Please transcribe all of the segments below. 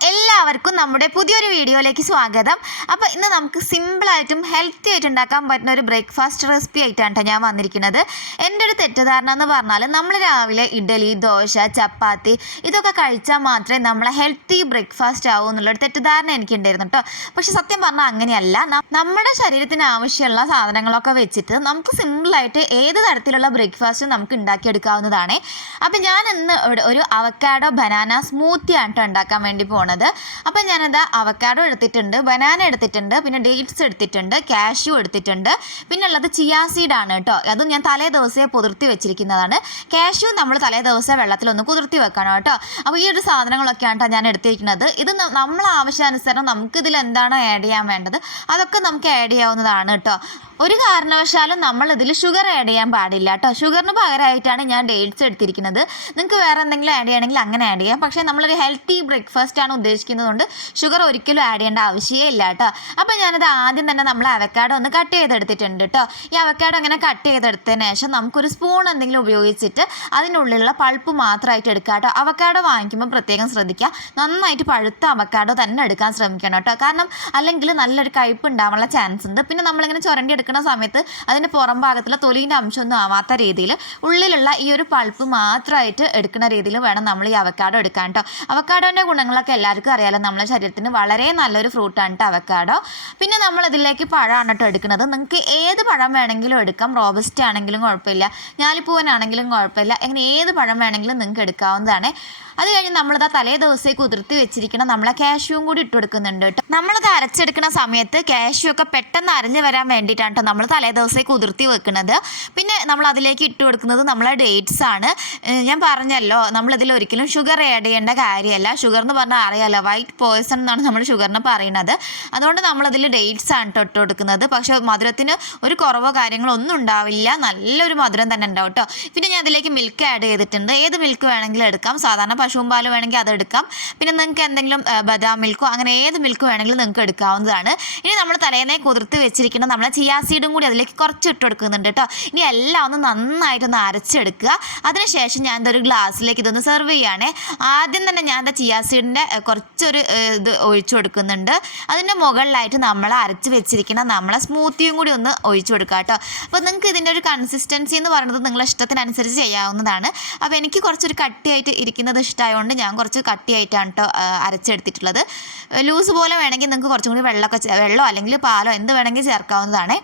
എല്ലാവർക്കും നമ്മുടെ പുതിയൊരു വീഡിയോയിലേക്ക് സ്വാഗതം. അപ്പോൾ ഇന്ന് നമുക്ക് സിമ്പിളായിട്ടും ഹെൽത്തി ആയിട്ട് ഉണ്ടാക്കാൻ പറ്റുന്ന ഒരു ബ്രേക്ക്ഫാസ്റ്റ് റെസിപ്പി ആയിട്ടാണ് ഞാൻ വന്നിരിക്കുന്നത്. എന്റെ ഒരു തെറ്റിദ്ധാരണ എന്ന് പറഞ്ഞാൽ നമ്മൾ രാവിലെ ഇഡലി ദോശ ചപ്പാത്തി ഇതൊക്കെ കഴിച്ചാൽ മാത്രമേ നമ്മളെ ഹെൽത്തി ബ്രേക്ക്ഫാസ്റ്റ് ആവൂ എന്നുള്ളൊരു തെറ്റിദ്ധാരണ എനിക്കുണ്ടായിരുന്നു കേട്ടോ. പക്ഷെ സത്യം പറഞ്ഞാൽ അങ്ങനെയല്ല. നമ്മുടെ ശരീരത്തിന് ആവശ്യമുള്ള സാധനങ്ങളൊക്കെ വെച്ചിട്ട് നമുക്ക് സിമ്പിളായിട്ട് ഏത് തരത്തിലുള്ള ബ്രേക്ക്ഫാസ്റ്റും നമുക്ക് ഉണ്ടാക്കിയെടുക്കാവുന്നതാണ്. അപ്പോൾ ഞാൻ ഇന്ന് ഒരു- അവക്കാഡോ ബനാന സ്മൂത്തി ആണ് ഉണ്ടാക്കാൻ വേണ്ടി പോണത്. അപ്പം ഞാനത് അവക്കാഡോ എടുത്തിട്ടുണ്ട് ബനാന എടുത്തിട്ടുണ്ട് പിന്നെ ഡേറ്റ്സ് എടുത്തിട്ടുണ്ട് കാഷ്യൂ എടുത്തിട്ടുണ്ട്. പിന്നെ ഉള്ളത് ചിയാ സീഡ് ആണ് കേട്ടോ അതും ഞാൻ തലേ ദിവസമേ പുതിർത്തി വെച്ചിരിക്കുന്നതാണ്. കാഷ്യൂ നമ്മൾ തലേ ദിവസം വെള്ളത്തിലൊന്ന് കുതിർത്തി വെക്കണം കേട്ടോ അപ്പോൾ ഈ ഒരു സാധനങ്ങളൊക്കെയാണ് കേട്ടോ ഞാൻ എടുത്തിരിക്കുന്നത്. ഇത് നമ്മൾ ആവശ്യാനുസരണം നമുക്ക് ഇതിൽ എന്താണോ ആഡ് ചെയ്യാൻ വേണ്ടത്? അതൊക്കെ നമുക്ക് ആഡ് ചെയ്യാവുന്നതാണ് കേട്ടോ ഒരു കാരണവശാലും നമ്മൾ ഇതിൽ ഷുഗർ ആഡ് ചെയ്യാൻ പാടില്ല കേട്ടോ ഷുഗറിന് പകരമായിട്ടാണ് ഞാൻ ഡേറ്റ്സ് എടുത്തിരിക്കുന്നത്. നിങ്ങൾക്ക് വേറെ എന്തെങ്കിലും ആഡ് ചെയ്യണമെങ്കിൽ അങ്ങനെ ആഡ് ചെയ്യാം. പക്ഷേ നമ്മളൊരു ഹെൽത്തി ബ്രേക്ക്ഫാസ്റ്റ് ആണ് ഉദ്ദേശിക്കുന്നതുകൊണ്ട് ഷുഗർ ഒരിക്കലും ആഡ് ചെയ്യേണ്ട ആവശ്യമേ ഇല്ല കേട്ടോ അപ്പോൾ ഞാനത് ആദ്യം തന്നെ നമ്മൾ അവക്കാഡോ ഒന്ന് കട്ട് ചെയ്തെടുത്തിട്ടുണ്ട് കേട്ടോ ഈ അവക്കാഡോ അങ്ങനെ കട്ട് ചെയ്തെടുത്തതിന് ശേഷം നമുക്കൊരു സ്പൂൺ എന്തെങ്കിലും ഉപയോഗിച്ചിട്ട് അതിനുള്ളിലുള്ള പൾപ്പ് മാത്രമായിട്ട് എടുക്കുക കേട്ടോ അവക്കാഡോ വാങ്ങിക്കുമ്പോൾ പ്രത്യേകം ശ്രദ്ധിക്കുക. നന്നായിട്ട് പഴുത്ത അവക്കാഡോ തന്നെ എടുക്കാൻ ശ്രമിക്കണം കേട്ടോ കാരണം അല്ലെങ്കിൽ നല്ലൊരു കയ്പ്പ് ഉണ്ടാവാനുള്ള ചാൻസ് ഉണ്ട്. പിന്നെ നമ്മളിങ്ങനെ ചുരണ്ടി എടുക്കുന്ന സമയത്ത് അതിന്റെ പുറം ഭാഗത്തുള്ള തൊലീന്റെ അംശമൊന്നും ആവാത്ത രീതിയിൽ ഉള്ളിലുള്ള ഈ ഒരു പൾപ്പ് മാത്രമായിട്ട് എടുക്കുന്ന രീതിയിൽ വേണം നമ്മൾ ഈ അവക്കാഡോ എടുക്കാൻ കേട്ടോ അവക്കാഡോന്റെ ഗുണങ്ങളൊക്കെ എല്ലാവർക്കും അറിയാലോ. നമ്മളെ ശരീരത്തിന് വളരെ നല്ലൊരു ഫ്രൂട്ടാണ് കേട്ടോ അവക്കാഡോ പിന്നെ നമ്മൾ ഇതിലേക്ക് പഴമാണ് കേട്ടോ എടുക്കുന്നത്. നിങ്ങൾക്ക് ഏത് പഴം വേണമെങ്കിലും എടുക്കാം. റോബസ്റ്റ് ആണെങ്കിലും കുഴപ്പമില്ല. ഞാലിപ്പൂവനാണെങ്കിലും കുഴപ്പമില്ല. അങ്ങനെ ഏത് പഴം വേണമെങ്കിലും നിങ്ങൾക്ക് എടുക്കാവുന്നതാണ്. അത് കഴിഞ്ഞ് നമ്മളിതാ തലേ ദിവസമേ കുതിർത്തി വെച്ചിരിക്കണം നമ്മളെ കാഷ്യൂവും കൂടി ഇട്ട് കൊടുക്കുന്നുണ്ട് കേട്ടോ നമ്മളത് അരച്ചെടുക്കുന്ന സമയത്ത് കാഷ്യൂ ഒക്കെ പെട്ടെന്ന് അരഞ്ഞു വരാൻ വേണ്ടിയിട്ടാണ് കേട്ടോ. നമ്മൾ തലേ ദിവസമേ കുതിർത്തി വെക്കുന്നത് പിന്നെ നമ്മൾ അതിലേക്ക് ഇട്ട് കൊടുക്കുന്നത് നമ്മളെ ഡേറ്റ്സ് ആണ്. ഞാൻ പറഞ്ഞല്ലോ നമ്മളിതിൽ ഒരിക്കലും ഷുഗർ ആഡ് ചെയ്യേണ്ട കാര്യമല്ല ഷുഗർ എന്ന് പറഞ്ഞാൽ അറിയാലോ വൈറ്റ് പോയ്സൺ എന്നാണ് നമ്മൾ ഷുഗറിന് പറയുന്നത്. അതുകൊണ്ട് നമ്മളതിൽ ഡേറ്റ്സ് ആണ് ട്ടോ ഇട്ട് കൊടുക്കുന്നത്. പക്ഷേ മധുരത്തിന് ഒരു കുറവോ കാര്യങ്ങളോ ഒന്നും ഉണ്ടാവില്ല. നല്ലൊരു മധുരം തന്നെ ഉണ്ടാവും കേട്ടോ പിന്നെ ഞാൻ അതിലേക്ക് മിൽക്ക് ആഡ് ചെയ്തിട്ടുണ്ട്. ഏത് മിൽക്ക് വേണമെങ്കിലും എടുക്കാം. സാധാരണ പശുവും പാൽ വേണമെങ്കിൽ അതെടുക്കാം പിന്നെ നിങ്ങൾക്ക് എന്തെങ്കിലും ബദാം മിൽക്കോ അങ്ങനെ ഏത് മിൽക്ക് വേണമെങ്കിലും നിങ്ങൾക്ക് എടുക്കാവുന്നതാണ്. ഇനി നമ്മൾ തലേന്നേ കുതിർത്ത് വെച്ചിരിക്കുന്ന നമ്മളെ ചിയാ സീഡും കൂടി അതിലേക്ക് കുറച്ച് ഇട്ട് കൊടുക്കുന്നുണ്ട് കേട്ടോ ഇനി എല്ലാം ഒന്ന് നന്നായിട്ടൊന്ന് അരച്ചെടുക്കുക. അതിനുശേഷം ഞാൻ ഇതൊരു ഗ്ലാസ്സിലേക്ക് ഇതൊന്ന് സെർവ് ചെയ്യുകയാണേ. ആദ്യം തന്നെ ഞാൻ എന്താ ചിയാ സീഡിന്റെ കുറച്ചൊരു ഇത് ഒഴിച്ചു കൊടുക്കുന്നുണ്ട്. അതിന്റെ മുകളിലായിട്ട് നമ്മൾ അരച്ച് വെച്ചിരിക്കുന്ന നമ്മളെ സ്മൂത്തിയും കൂടി ഒന്ന് ഒഴിച്ചു കൊടുക്കുക കേട്ടോ അപ്പോൾ നിങ്ങൾക്ക് ഇതിന്റെ ഒരു കൺസിസ്റ്റൻസി എന്ന് പറയുന്നത് നിങ്ങളുടെ ഇഷ്ടത്തിനനുസരിച്ച് ചെയ്യാവുന്നതാണ്. അപ്പോൾ എനിക്ക് കുറച്ചൊരു കട്ടിയായിട്ട് ഇരിക്കുന്നത് ഇഷ്ടമായതുകൊണ്ട് ഞാൻ കുറച്ച് കട്ടിയായിട്ടാണ് കേട്ടോ അരച്ചെടുത്തിട്ടുള്ളത്. ലൂസ് പോലെ വേണമെങ്കിൽ നിങ്ങൾക്ക് കുറച്ചും കൂടി വെള്ളമൊക്കെ വെള്ളമോ അല്ലെങ്കിൽ പാലോ എന്ത് വേണമെങ്കിൽ ചേർക്കാവുന്നതാണ്.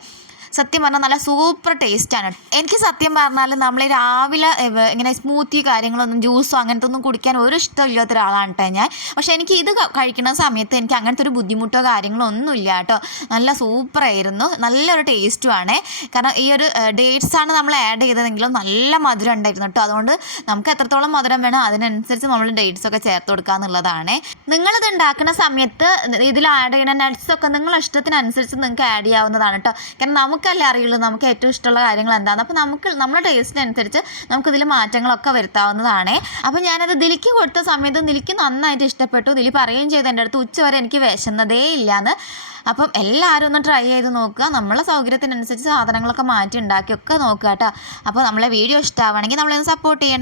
സത്യം പറഞ്ഞാൽ നല്ല സൂപ്പർ ടേസ്റ്റാണ് എനിക്ക് സത്യം പറഞ്ഞാൽ നമ്മൾ രാവിലെ ഇങ്ങനെ സ്മൂത്തി കാര്യങ്ങളൊന്നും ജ്യൂസോ അങ്ങനത്തെ ഒന്നും കുടിക്കാൻ ഒരു ഇഷ്ടമില്ലാത്ത ഒരാളാണ് കേട്ടോ ഞാൻ. പക്ഷേ എനിക്ക് ഇത് കഴിക്കുന്ന സമയത്ത് എനിക്ക് അങ്ങനത്തെ ഒരു ബുദ്ധിമുട്ടോ കാര്യങ്ങളോ ഒന്നും ഇല്ല കേട്ടോ നല്ല സൂപ്പറായിരുന്നു നല്ലൊരു ടേസ്റ്റും ടേസ്റ്റുമാണ് കാരണം ഈ ഒരു ഡേറ്റ്സ് ആണ് നമ്മൾ ആഡ് ചെയ്തതെങ്കിലും നല്ല മധുരം ഉണ്ടായിരുന്നു കേട്ടോ അതുകൊണ്ട് നമുക്ക് എത്രത്തോളം മധുരം വേണം അതിനനുസരിച്ച് നമ്മൾ ഡേറ്റ്സ് ഒക്കെ ചേർത്ത് കൊടുക്കുക എന്നുള്ളതാണ്. നിങ്ങളിത് ഉണ്ടാക്കുന്ന സമയത്ത് ഇതിൽ ആഡ് ചെയ്യുന്ന നട്ട്സ് ഒക്കെ നിങ്ങളുടെ ഇഷ്ടത്തിനനുസരിച്ച് നിങ്ങൾക്ക് ആഡ് ചെയ്യാവുന്നതാണ് കേട്ടോ കാരണം നമുക്കല്ലേ അറിയുള്ളൂ നമുക്ക് ഏറ്റവും ഇഷ്ടമുള്ള കാര്യങ്ങൾ എന്താണെന്ന് അപ്പോൾ നമുക്ക് നമ്മുടെ ടേസ്റ്റിനനുസരിച്ച് നമുക്ക് ഇതിൽ മാറ്റങ്ങളൊക്കെ വരുത്താവുന്നതാണ്. അപ്പോൾ ഞാനത് ദിലിക്ക് കൊടുത്ത സമയത്ത് ദിലിക്ക് നന്നായിട്ട് ഇഷ്ടപ്പെട്ടു. ദിലി പറയുകയും ചെയ്തു എന്റെ അടുത്ത് ഉച്ചവരെ എനിക്ക് വിശന്നതേ ഇല്ലാന്ന്. അപ്പം എല്ലാവരും ഒന്ന് ട്രൈ ചെയ്ത് നോക്കുക. നമ്മളെ സൗകര്യത്തിനനുസരിച്ച് സാധനങ്ങളൊക്കെ മാറ്റി ഉണ്ടാക്കിയൊക്കെ നോക്കുക കേട്ടോ. അപ്പോൾ നമ്മളെ വീഡിയോ ഇഷ്ടമാവുകയാണെങ്കിൽ നമ്മളെ സപ്പോർട്ട് ചെയ്യണേ.